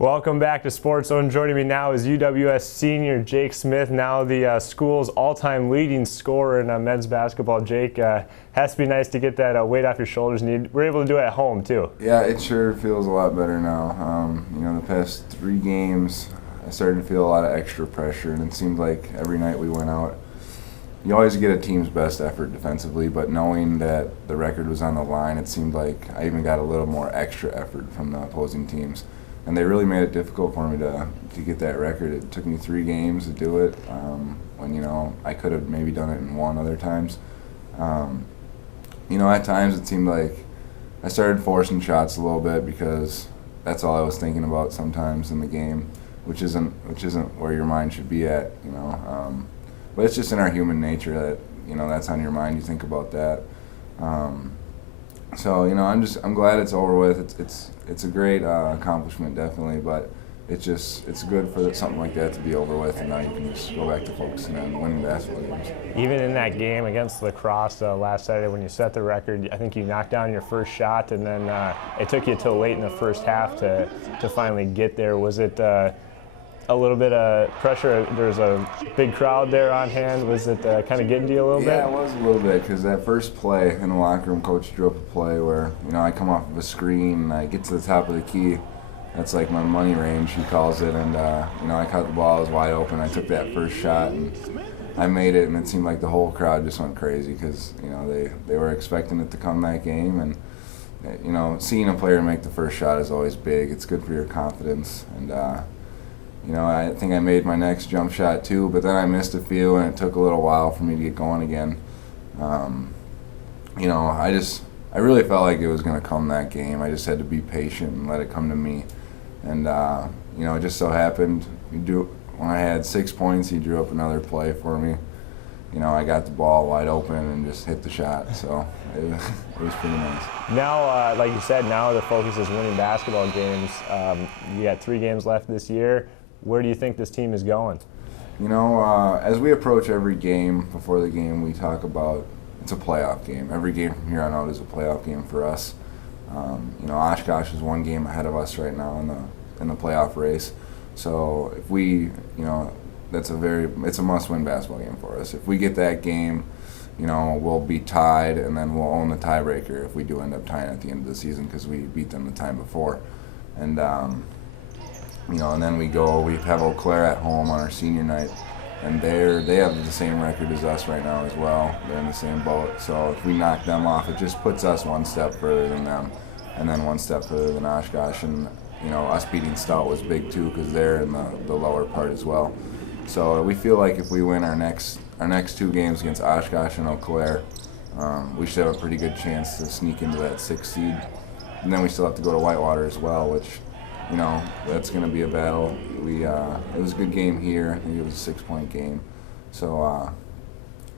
Welcome back to Sports Zone. Joining me now is UWS senior Jake Psmith, now the school's all-time leading scorer in men's basketball. Jake, has to be nice to get that weight off your shoulders, and you were able to do it at home too. Yeah, it sure feels a lot better now. The past 3 games, I started to feel a lot of extra pressure, and it seemed like every night we went out, you always get a team's best effort defensively, but knowing that the record was on the line, it seemed like I even got a little more extra effort from the opposing teams. And they really made it difficult for me to get that record. It took me 3 games to do it, when, I could have maybe done it in 1 other times. At times it seemed like I started forcing shots a little bit because that's all I was thinking about sometimes in the game, which isn't where your mind should be at, But it's just in our human nature that, that's on your mind, you think about that. I'm glad it's over with. It's a great accomplishment, definitely, but it's good for something like that to be over with, and now you can just go back to focusing on winning basketball games. Even in that game against Lacrosse last Saturday, when you set the record, I think you knocked down your first shot, and then it took you till late in the first half to finally get there. Was it a little bit of pressure? There's a big crowd there on hand. Was it kind of getting to you a little bit? Yeah, it was a little bit, because that first play in the locker room, Coach drew up a play where, I come off of a screen and I get to the top of the key. That's like my money range, he calls it, and, I caught the ball, I was wide open. I took that first shot and I made it, and it seemed like the whole crowd just went crazy because, they were expecting it to come that game, and, seeing a player make the first shot is always big. It's good for your confidence, and, I think I made my next jump shot too, but then I missed a few, and it took a little while for me to get going again. I really felt like it was going to come that game. I just had to be patient and let it come to me. And, it just so happened, when I had 6 points, he drew up another play for me. I got the ball wide open and just hit the shot, so it was pretty nice. Now, like you said, now the focus is winning basketball games. You got 3 games left this year. Where do you think this team is going? As we approach every game, before the game, we talk about it's a playoff game. Every game from here on out is a playoff game for us. Oshkosh is 1 game ahead of us right now in the playoff race. So if we, it's a must-win basketball game for us. If we get that game, we'll be tied, and then we'll own the tiebreaker if we do end up tying at the end of the season because we beat them the time before. And and then we have Eau Claire at home on our senior night, and they have the same record as us right now as well. They're in the same boat. So if we knock them off, it just puts us 1 step further than them, and then 1 step further than Oshkosh. And us beating Stout was big too because they're in the lower part as well. So we feel like if we win our next 2 games against Oshkosh and Eau Claire, we should have a pretty good chance to sneak into that 6th seed. And then we still have to go to Whitewater as well, which, that's going to be a battle. It was a good game here. I think it was a 6-point game. So,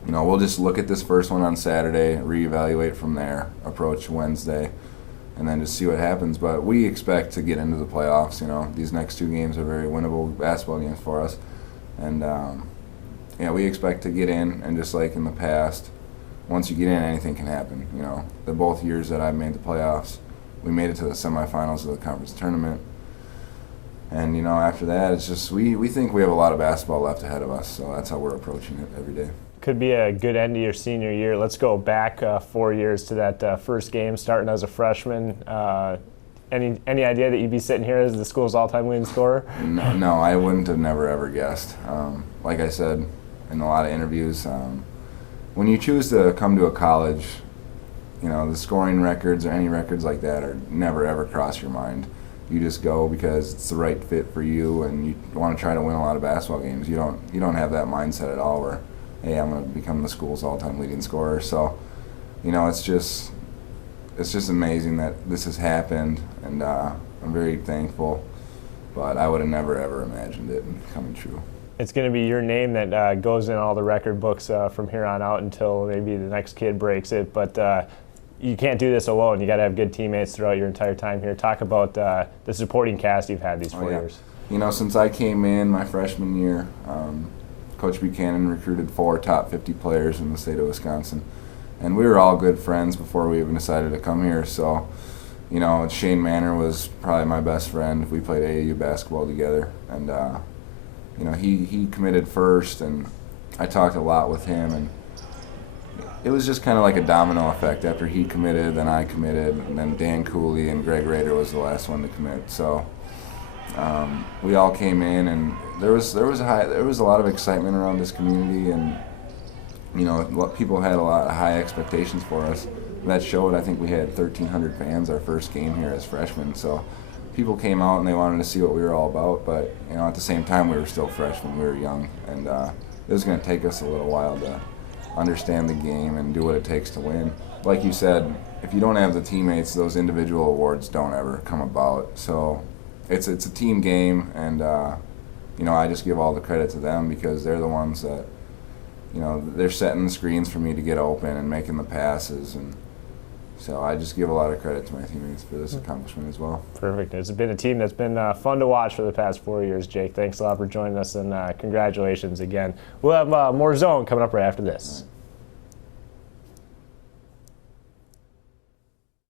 we'll just look at this first one on Saturday, reevaluate from there, approach Wednesday, and then just see what happens. But we expect to get into the playoffs. These next 2 games are very winnable basketball games for us. And, we expect to get in, and just like in the past, once you get in, anything can happen. The both years that I've made the playoffs, we made it to the semifinals of the conference tournament. And, after that, it's just we think we have a lot of basketball left ahead of us, so that's how we're approaching it every day. Could be a good end to your senior year. Let's go back 4 years to that first game, starting as a freshman. Any idea that you'd be sitting here as the school's all-time leading scorer? No, I wouldn't have never ever guessed. Like I said in a lot of interviews, when you choose to come to a college, the scoring records or any records like that are never ever cross your mind. You just go because it's the right fit for you, and you want to try to win a lot of basketball games. You don't have that mindset at all where, hey, I'm going to become the school's all-time leading scorer. So, it's just amazing that this has happened, and I'm very thankful. But I would have never ever imagined it coming true. It's going to be your name that goes in all the record books from here on out until maybe the next kid breaks it. But you can't do this alone. You got to have good teammates throughout your entire time here. Talk about the supporting cast you've had these 4 years. Since I came in my freshman year, Coach Buchanan recruited 4 top 50 players in the state of Wisconsin, and we were all good friends before we even decided to come here. So you know, Shane Manor was probably my best friend. We played AAU basketball together, and you know, he committed first, and I talked a lot with him, and it was just kind of like a domino effect. After he committed, then I committed, and then Dan Cooley and Greg Rader was the last one to commit. So we all came in, and there was a lot of excitement around this community, and you know, people had a lot of high expectations for us. That showed. I think we had 1,300 fans our first game here as freshmen. So people came out and they wanted to see what we were all about. But you know, at the same time, we were still freshmen. We were young, and it was going to take us a little while to understand the game and do what it takes to win. Like you said, if you don't have the teammates, those individual awards don't ever come about. So it's a team game, and you know, I just give all the credit to them because they're the ones that, you know, they're setting the screens for me to get open and making the passes, and so I just give a lot of credit to my teammates for this accomplishment as well. Perfect. It's been a team that's been fun to watch for the past 4 years, Jake. Thanks a lot for joining us, and congratulations again. We'll have more Zone coming up right after this.